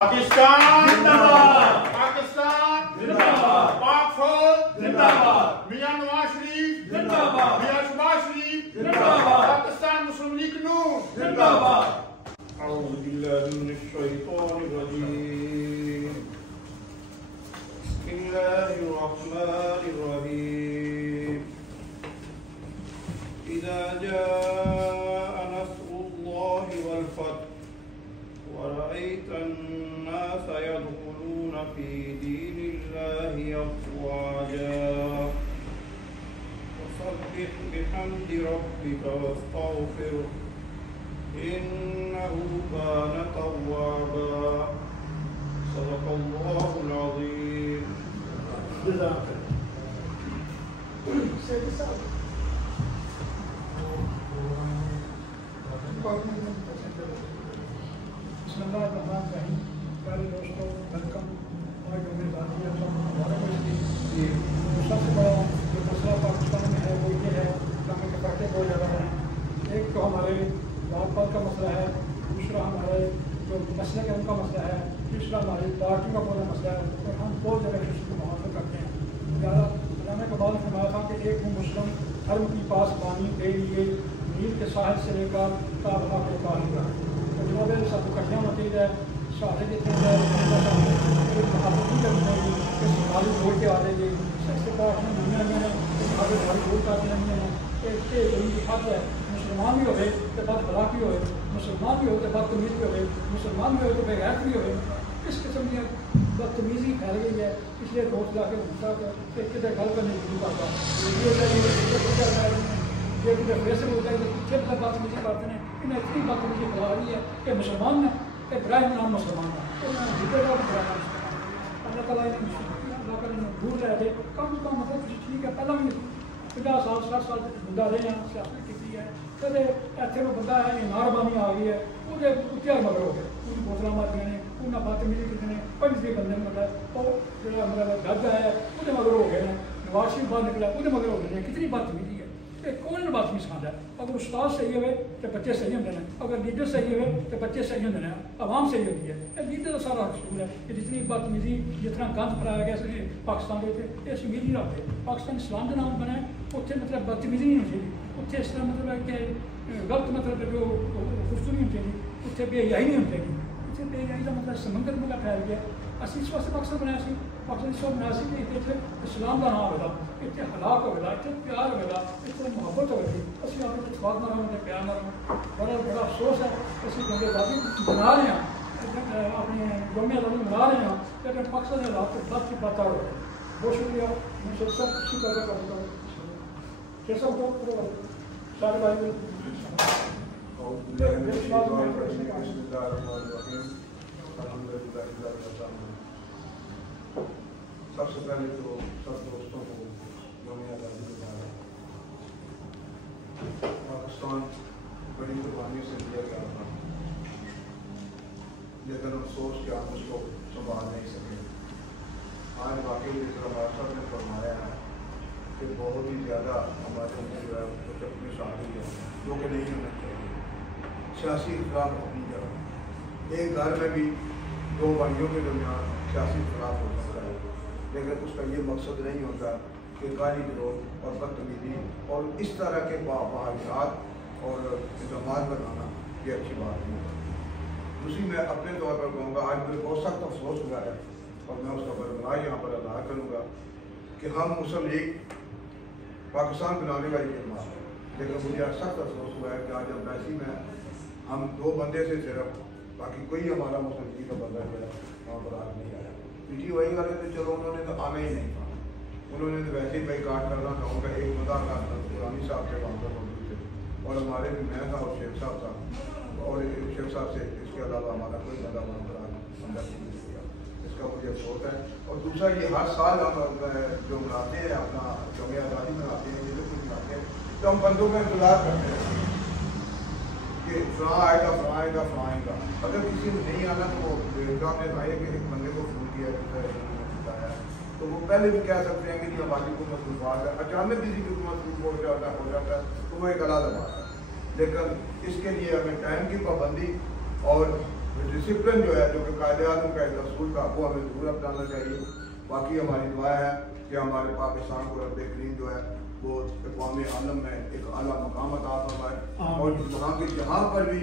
पाकिस्तान जिंदाबाद, पाकिस्तान जिंदाबाद, पाक फौज जिंदाबाद, मियां नवाज शरीफ जिंदाबाद, मियां शहबाज शरीफ जिंदाबाद, पाकिस्तान मुस्लिम लीग नून जिंदाबाद। अऊज़ु बिल्लाहि मिनश शैतानिर रजीम, बिस्मिल्लाहिर रहमानिर रहीम। इज़ा जाअ नस्रुल्लाहि वल फथ ورأيت الناس يدخلون في دين الله أفواجا فسبح بحمد ربك واستغفره إنه كان توابا صدق الله العظيم. बिस्मिल्लाहिर्रहमानिर्रहीम। प्यारे दोस्तों, वेलकम। और जो मेरे साथी हैं सब मुबारक। सबसे बड़ा जो मसला पाकिस्तान में है वो ये है कि पटाखे बहुत ज़्यादा हैं। एक तो हमारे बात बात का मसला है, दूसरा हमारे जो मसले का उनका मसला है, तीसरा हमारी पार्टी का पूरा मसला है। और हम बहुत जगह इसको मुआफ़ करते हैं। ज़्यादा अल्लाह के बाद फरमाया था कि एक मुस्लिम धर्म की पासबानी के लिए नील के साहिल से लेकर ताबा के पानी का जो सब इकट्ठियाँ होती है सारे जितने महापति करने की बोल के आ जाएगी सबसे पास में दुनिया में हमारे भाई बोल पाते हैं इसके बड़ी हद है। मुसलमान भी होए तो बात भला भी होए, मुसलमान भी हो तो बात तमीज़ भी होए, मुसलमान भी हो तो बेगैरत भी होए। किस किस्म की बदतमीज़ी फैल गई है। इसलिए दोस्त जाके उनका कितने गल करने शुरू करता ये कितने फैसले होता है कि कितने बदतमीज़ी करते हैं। इन्हें इतनी बदतमीज़ी फैला रही है कि मुसलमान ने इब्राहिम नाम मुसलमान है अल्लाह ताला इन्हें दूर रह गए। कम से कम मतलब ठीक है पहला भी 50 साल 60 साल बंदा रहे हैं सियासत की है कदे इतने वो बंदा है नारबानी आ गई है वो क्या मगर हो गए पूरी बोतल मार गए हैं उन्हें बदतमीज़ी कितने पंजे बंदे मतलब वो जो मतलब गज है वो मगर हो गए हैं। नवाज शरीफ बाहर निकला वो मगर हो गए हैं। कितनी बदतमीज़ी है। कौन बदतमीज़ खाना है। अगर उस्ताद सही हुए तो बच्चे सही होंगे हैं, अगर लीडर सही हुए तो बच्चे सही होंगे हैं, आवाम सही होती है। लीडर का सारा कसूर है कि जितनी बदतमीज़ी जितना गंद फैलाया गया पाकिस्तान के इस उम्मीद नहीं रखते। पाकिस्तान इस्लाम का नाम बना उत्थे मतलब बदतमीज़ी नहीं होनी चाहिए। उत्थे इस तरह मतलब है कि गलत मतलब जो गुफ्तगू नहीं होनी चाहिए। उत्थे बेहयाई नहीं होनी चाहिए। उत्थे बेहयाई का मतलब समंदर में फैल गया। असी इस वास्ते पाकिस्तान बनाया सी पाकिस्तान इस वास्ते बनाया कि इतने इस्लाम का नाम होगा, इतने हलाक होगा, इतने प्यार होगा, इतने मुहब्बत होगी। असं आप इतफाक ना रहो प्यार ना रहो। बड़ा अफसोस है असं जंगेबाजी बना रहे हैं अपनी जंगेबाजी बना रहे हैं लेकिन पाकिस्तान के हालात बद से बदतर हो गए। बहुत शुक्रिया। मैं सब खुशी करता हूँ कैसा होता सारे भाई सबसे पहले तो सब दोस्तों को यौम आज़ादी मुबारक। पाकिस्तान बड़ी कुर्बानी से दिया गया था लेकिन अफसोस कि हम उसको संभाल नहीं सके। आज वाकई जिस तरह बादशाह ने फरमाया है कि बहुत ही ज़्यादा हमारे अंदर जो है उसको तकलीफ आ रही है जो कि नहीं होना चाहिए। सियासी इख्तिलाफ अपनी जगह, एक घर में भी दो भाइयों के दरमियान सियासी इख्तिलाफ हो सकता है लेकिन उसका ये मकसद नहीं होता कि गाली गलौज और बदतमीजी और इस तरह के बाहियात और इल्ज़ामात बनाना ये अच्छी बात नहीं है। दूसरी मैं अपने तौर पर कहूँगा आज मुझे बहुत सख्त अफसोस हुआ है और मैं उसका बरमराज यहाँ पर अदा करूँगा कि हम मुस्लिम लीग पाकिस्तान बनाने वाली जमात है लेकिन मुझे आज सख्त अफसोस हुआ है कि आज अब्बासी में हम दो बंदे से सिर्फ बाकी कोई हमारा मुस्लिम लीग का बंदा जो है वहाँ पर आज नहीं आया। PTI वाले तो चलो उन्होंने तो आना ही नहीं था, उन्होंने तो वैसे ही भाई काट करना था उनका एक बंदा का पुरानी साहब से वहाँ पर मौजूद थे और हमारे भी मैं था और शेख साहब था और शेख साहब से इसके अलावा हमारा कोई बंदा वहाँ पर आज अंदर नहीं किया। इसका मुझे अफसोस है। और दूसरा ये हर साल हम जो मनाते हैं अपना यौम आज़ादी मनाते हैं ये कुछ मनाते हैं तो हम बंदों का इंतजार करते हैं कि फलां आएगा फलां आएगा फलां आएगा। अगर किसी ने नहीं आना तो वो बेलगाम ने आए कि एक बंदे को फोन किया बताया तो वो पहले भी कह सकते हैं कि जी हमारी को मसरूफात है। अचानक किसी की मसरूफ हो जाता है तो वो एक अलग बात है। लेकिन इसके लिए हमें टाइम की पाबंदी और डिसिप्लिन जो है, जो कि कायदे-आज़म का एक असूल था, वो हमें ज़रूर अपनाना चाहिए। बाकी हमारी दुआ है कि हमारे पाकिस्तान को रब करीम जो है वो अक़वाम आलम में एक आला मकाम अता फरमाए। और वहाँ के जहाँ पर भी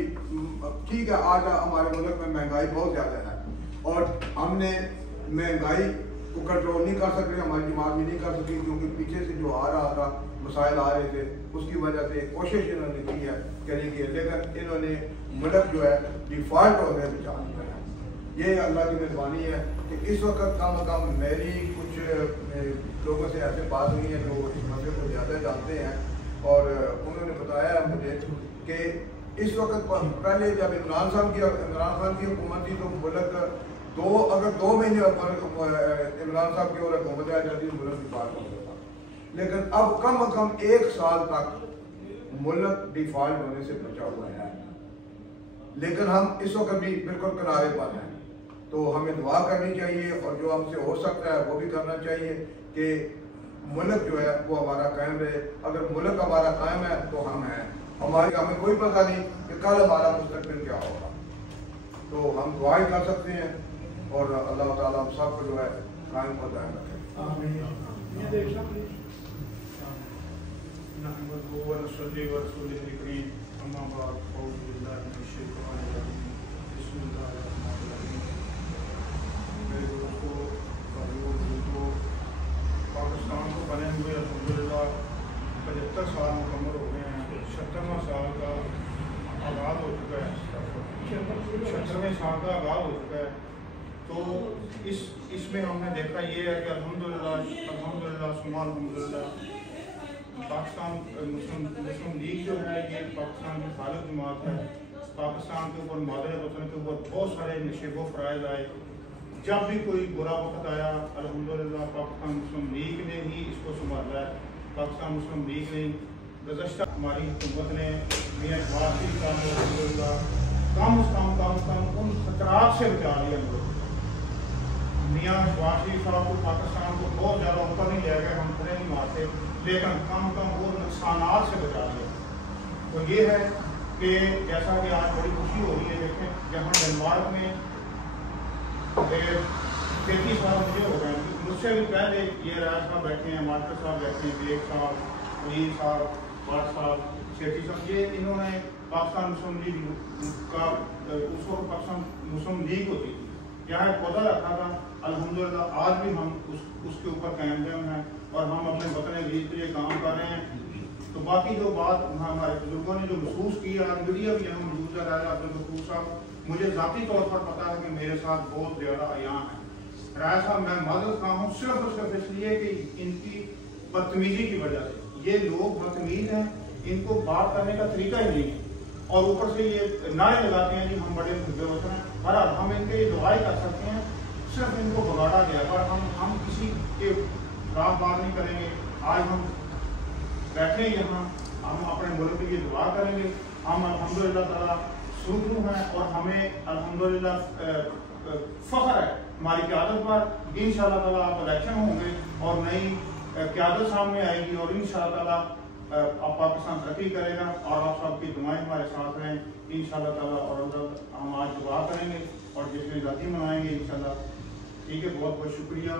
ठीक है, आज हमारे मुल्क में महंगाई बहुत ज़्यादा है और हमने महंगाई को कंट्रोल नहीं कर सकते, हमारी जमात भी नहीं कर सकी, क्योंकि पीछे से जो आ रहा था मसाइल आ रहे थे, उसकी वजह से कोशिश इन्होंने की है करने की, लेकिन इन्होंने मुल्क जो है डिफ़ॉल्ट होने बचा दिया है। ये अल्लाह की मेहरबानी है कि इस वक्त कम मेरी कुछ लोगों से ऐसे बात हुई है जो इस मसले को ज़्यादा जानते हैं, और उन्होंने बताया है मुझे कि इस वक्त पहले जब इमरान खान की हुकूमत थी तो मुल्क अगर 2 महीने इमरान साहब की और हुकूमत आ जाती तो मुल्क डिफॉल्ट होता था, लेकिन अब कम 1 साल तक मुल्क डिफॉल्ट होने से बचा हुआ है। लेकिन हम इस वक्त भी बिल्कुल किनारे पर हैं, तो हमें दुआ करनी चाहिए और जो हमसे हो सकता है वो भी करना चाहिए कि मुल्क जो है वो हमारा कायम रहे। अगर मुल्क हमारा कायम है तो हम हैं, हमें कोई पता नहीं कि कल हमारा मुस्तकबिल क्या होगा, तो हम दुआ ही कर सकते हैं और अल्लाह ताला हम सबको जो है कायम पर दायम रखे। मेरे दोस्तों, पाकिस्तान को बने हुए अल्हम्दुलिल्लाह 75 साल मुकम्मल हो गए हैं। 76वां साल का आगाज़ हो चुका है, 76वें साल का आगाज़ हो चुका है। तो इसमें हमने देखा ये है कि अल्हम्दुलिल्लाह सुमा अल्हम्दुलिल्लाह पाकिस्तान मुस्लिम लीग जो है ये पाकिस्तान की खालिद जमात है। पाकिस्तान के ऊपर मादर वतन के ऊपर बहुत सारे नशेबो फ़राइज़ आए। जब भी कोई बुरा वक्त आया अल्हम्दुलिल्लाह पाकिस्तान मुस्लिम लीग ने ही इसको संभाला है। पाकिस्तान मुस्लिम लीग ने गुज़श्ता हमारी हुकूमत ने मियां नवाज़ शरीफ साहब को अल्हम्दुलिल्लाह कम अज़ कम उन खतरात से बचा लिया। मियां नवाज़ शरीफ साहब को पाकिस्तान को बहुत ज़्यादा ऊपर नहीं ले गए, हम खड़े नहीं मारते, लेकिन कम वो नुकसानात से बचा लिया। तो ये है कि जैसा कि आज बड़ी खुशी हो रही है, देखें जहाँ डेनमार्क में 33 साल मुझे हो गए, मुझसे भी पहले ये राज साहब बैठे हैं, मास्टर साहब बैठे हैं, बेग साहब, वलीद साहब, बाट साहब, शेठी साहब, ये इन्होंने पाकिस्तान मुस्लिम लीग का उस वक्त पाकिस्तान मुस्लिम लीग होती थी, यहाँ एक पौधा रखा था। अल्हम्दुलिल्लाह आज भी हम उसके ऊपर कायम हैं और हम अपने वतन अजीज के लिए काम कर रहे हैं। तो बाकी जो बात हमारे बुजुर्गों ने जो महसूस किया, मीडिया भी यहाँ मौजूद है, राजा अब्दुल गफूर साहब, मुझे ज़ाती तौर पर पता है कि मेरे साथ बहुत ज़्यादा अयान है। राय साहब मैं माजरत खा हूँ सिर्फ और सिर्फ इसलिए कि इनकी बदतमीजी की वजह से। ये लोग बदतमीज हैं, इनको बात करने का तरीका ही नहीं है और ऊपर से ये नारे लगाते हैं कि हम बड़े मुद्दे वतन हैं। बहरहाल हम इनके ये दुआई कर सकते हैं, सिर्फ इनको बगाड़ा गया, पर हम किसी के खिलाफ बात नहीं करेंगे। आज हम बैठे यहाँ, हम अपने मुल्क के लिए दुआ करेंगे। हम अल्हम्दुलिल्लाह ताला सुरखरू हैं और हमें अल्हम्दुलिल्लाह फ़ख्र है हमारी क़यादत पर। इंशाअल्लाह ताला आप इलेक्शन होंगे और नई क़यादत सामने आएगी और इंशाअल्लाह ताला आप पाकिस्तान तरक्की करेगा और आप सबकी दुआएं हमारे साथ रहें इंशाअल्लाह ताला। और हम आज दुआ करेंगे और जिसमें जाती मनाएंगे इंशाअल्लाह। ठीक है, बहुत बहुत शुक्रिया।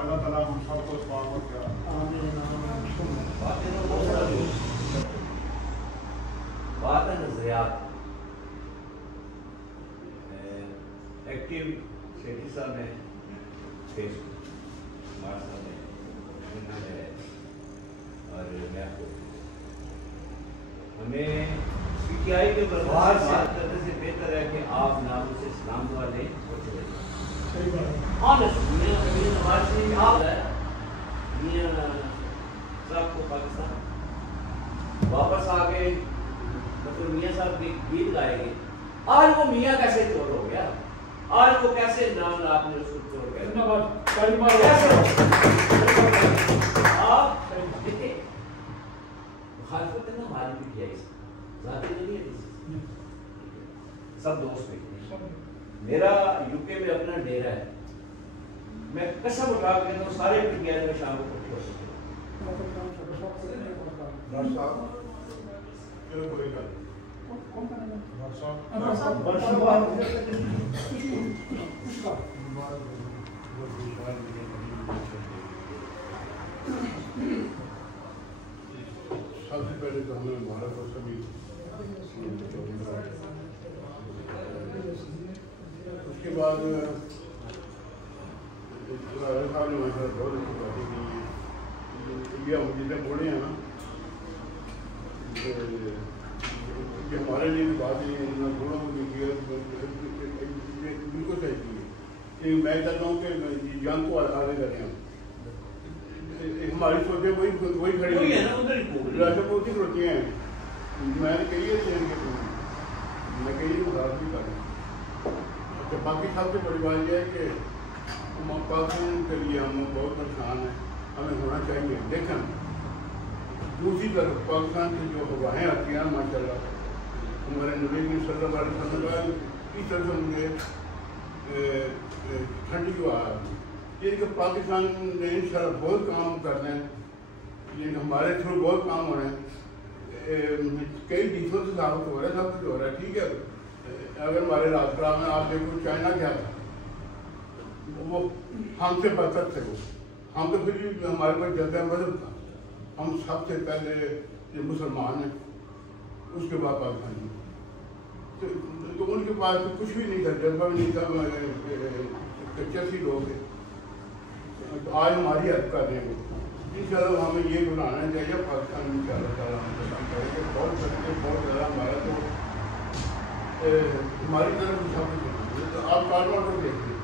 अल्लाह ताला हम सबको बात है नजरियात। एक्टिव शेठी साहब ने और मैं हमें पीटीआई के बर्बाद बात करने से बेहतर है कि आप नाम से इस्लाम दुआ लें और चले जाएं। को पाकिस्तान वापस आ गए, मतलब मियाँ साहब गीत गाएंगे। आज वो मियाँ कैसे चोर हो गया, आज वो कैसे नाम आपने उसको चोर गया। आप देखिए मुखालफत है ना हमारी पीटीआई से, ज़ाती नहीं है, सब दोस्त हैं। मेरा यूके में अपना डेरा है, मैं कसम उठा के कहता हूँ सारे पीटीआई में शाम को इकट्ठे हो सकते हैं। कौन का नाम है? सबसे पहले तो हमें भारत और सभी उसके बाद साहब ने हमारे साथ बहुत अच्छी बातें की ये हम जितने बोले हैं ना ये हमारे लिए भी बात है गुणों को देखिए बिल्कुल सही की है। मैं चाहता हूँ कि जंग को आगे करें हम हमारी सोचें वही खड़ी हुई है राष्ट्रपति होती हैं मैंने कही है मैं कही मुदाद भी कर तो बाकी सबसे बड़ी बात यह है कि पाकिस्तान के लिए हम बहुत परेशान हैं हमें होना चाहिए लेकिन दूसरी तरफ पाकिस्तान की जो हवाएँ आती हैं माशाल्लाह हमारे नबी सल्लल्लाहु अलैहि वसल्लम इस तरह से मुझे ठंडी हवा ये कि पाकिस्तान ने इंशाल्लाह बहुत काम करना है ये हमारे थ्रू बहुत काम हो रहे हैं कई देशों से साबित हो रहा है सब कुछ हो रहा है ठीक है अगर हमारे राजप्राम में आप देखो चाइना क्या था वो हमसे बदतर थे वो हम तो फिर भी हमारे पास जलता मजहब था हम सबसे पहले जो मुसलमान हैं उसके बाद पाकिस्तानी तो उनके पास तो कुछ भी नहीं था जज्बा भी नहीं था कच्चे लोग थे तो आज हमारी हेल्प कर रहे हैं वो इंशाल्लाह हमें ये बनाना चाहिए पाकिस्तान में इंशाल्लाह ताला हम पसंद करेंगे बहुत ज़्यादा हमारा तो हमारी तरफ सब कुछ तो आप कार्बन को देखिए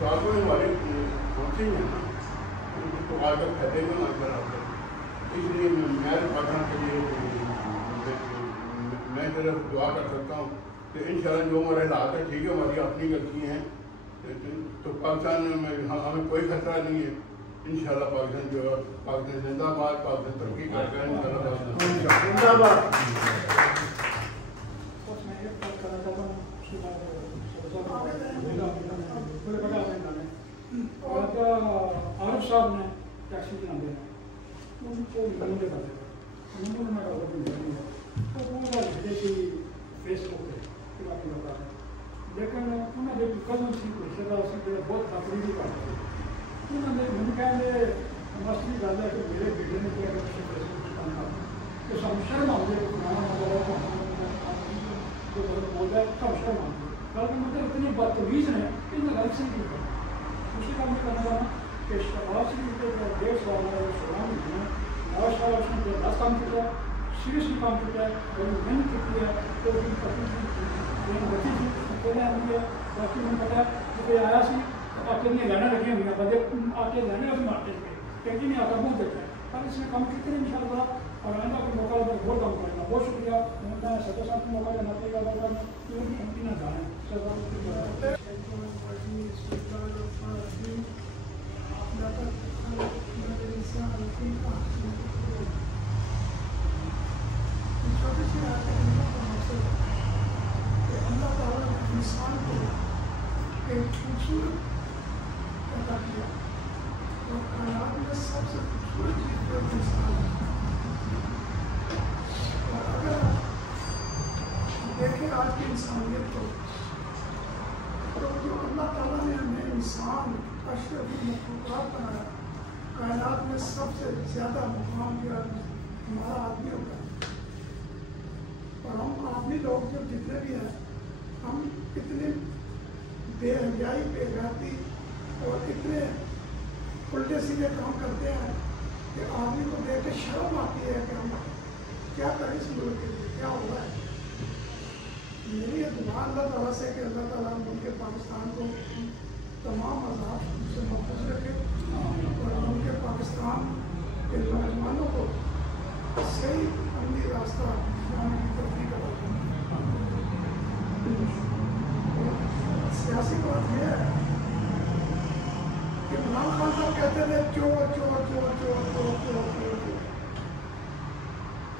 कार्बन हमारे होती है ना तो आगे फैलेंगे माशा इसलिए मैं पाकिस्तान के लिए मैं तरफ दुआ कर सकता हूँ कि इंशाल्लाह जो हमारे हालात है ठीक है हमारी अपनी गलती हैं तो पाकिस्तान में हमें कोई खतरा नहीं है इंशाल्लाह पाकिस्तान जो पाकिस्तान जिंदाबाद पाकिस्तान तरक्की करता है जिंदाबाद आरिफ साहब ने टैक्सी चलाते हैं उनको नमूने कर देगा नमूने में तो पूरा विदेशी फेसबुक है बाकी बता रहे लेकिन उन्होंने कदम सी रिश्तेदार से बहुत तकलीफ करते उन्होंने उनके मछली डाला कि मेरे बेटे ने किया तो हम शर्म आ गए तो बोलता है कम शर्म आ गई बल्कि मतलब इतनी बदतमीज है कि मैं गलत से नहीं करता उसी काम में करना चाहना कि शहबाज शरीफ के 1.5 साल सलाम है 9 साल उसने 10 काम किया सीरियसली काम किया है और मेहनत की है तो भी होती थी पहले हमें बाकी मैंने पता कि आया सी आके नहीं लाना लगी हुई बंदे आके लाने भी मारते थे क्योंकि नहीं आता बहुत देखता है पर इसमें काम कितने इंशाल्लाह और आने का मौका बहुत काम करेगा बहुत शुक्रिया मैं सदा साथ मौका देना पड़ेगा बाबा कंपनी ना जाए अल्लाह ताला ने इंसान को एक खूबसूरत पैदा किया और कायनात में सबसे खूबसूरत चीज़ जो इंसान है और अगर देखें आज की इंसानियत को तो जो अल्लाह ताला ने हमें इंसान अशरफी मखलूक़ात बनाया कायनात में सबसे ज़्यादा मुकाम दिया हमारा आदमियों का और हम आदमी लोग जो जितने भी हैं हम इतने बेहयाई बेगैरती और इतने उल्टे सीधे काम करते हैं कि आदमी को देख के शर्म आती है कि हम क्या करें इस मुल्क के लिए क्या हुआ है मेरी ये दुआ अल्लाह ताला से कि अल्लाह ताला मुल्क पाकिस्तान को तमाम आज़ाद से महफूज रखे और मुल्क पाकिस्तान के नौजवानों को सही अमली रास्ता बनाने की तौफीक अता फरमाए। सियासी बात यह है कि इमरान खान साहब कहते थे चोर चोर चोर चोर चोर चोर चोर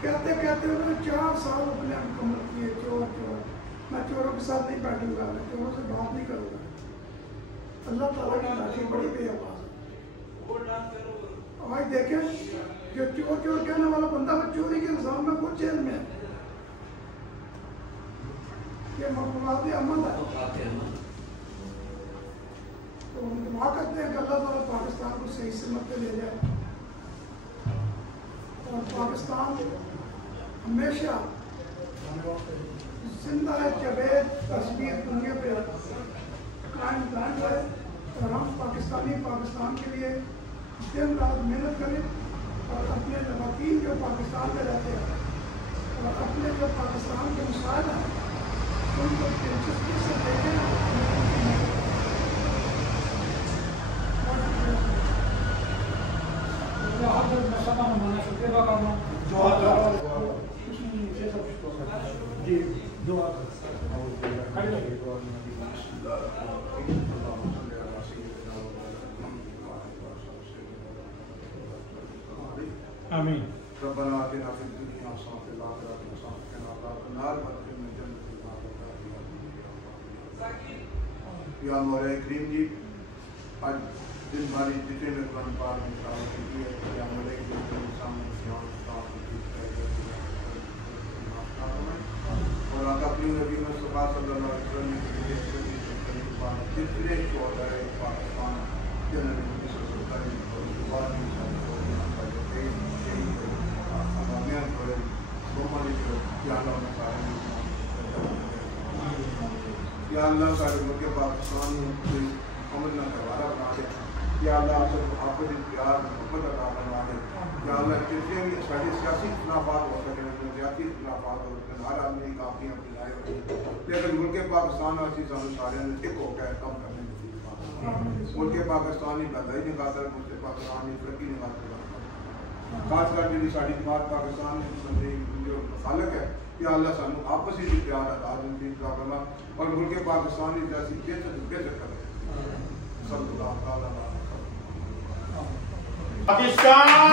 कहते कहते उन्होंने 4 साल अपने मुकम्मल किए चोर चोर मैं चोरों के साथ नहीं बैठूंगा मैं चोरों से बात नहीं करूँगा अल्लाह ताला की लाठी बड़ी बेआवाज़ आज देखें जो चोर चोर कहने वाला बंदा वो चोरी के इल्जाम में वो जेल में ये मफहूमात अमन है। तो हम दुआ करते हैं कि अल्लाह ताला पाकिस्तान को सही समत पे ले जाए और पाकिस्तान हमेशा जिंदा जवेद तस्वीर दुनिया पे कायम रहे और हम पाकिस्तान के लिए दिन रात मेहनत करें और अपने लवाकीन जो पाकिस्तान में रहते हैं और अपने जो पाकिस्तान के मसाइल हैं उनको दिलचस्पी से देखें। आमीन। रब्बना आतिना फिद दुनिया हसनतन व फिल आखिरति हसनतन व क़िना अज़ाबन्नार वदखिलना जन्नतल मअवा। या मौला करीम जी, आज दिन भर जितने में कुरान पाक में तिलावत की है, या मौला करीम के सामने सियान साफ और आका अपनी नबी मुस्तफा सल्लल्लाहु अलैहि वसल्लम के जितने शोहदाए पाकिस्तान के नबी सरकारी और जुबान में या अल्लाह सारे मुल्क पाकिस्तान में अमन न करवाना बना दे। या अल्लाह आपको प्यार मोहब्बत अता फरमा दे। या अल्लाह जितने भी सारे सियासी खिलाफात हो सके सियासी खिलाफात हो सके हर आदमी काफ़ी अपनी राय होती है, लेकिन मुल्क पाकिस्तान अच्छी सानू सारे ठीक होकर कम करने मुल्क पाकिस्तान ही बनता ही नहीं खाता, मुल्क पाकिस्तान की तरक्की नहीं करता। खासकर जी साड़ी जमात पाकिस्तान जो खालक है, या अल्लाह सानू आपस ही प्यार अता जिंदगी का करना और मुल्क पाकिस्तान की जैसी बेहतर करे। सल्लल्लाहु अलैहि वसल्लम। पाकिस्तान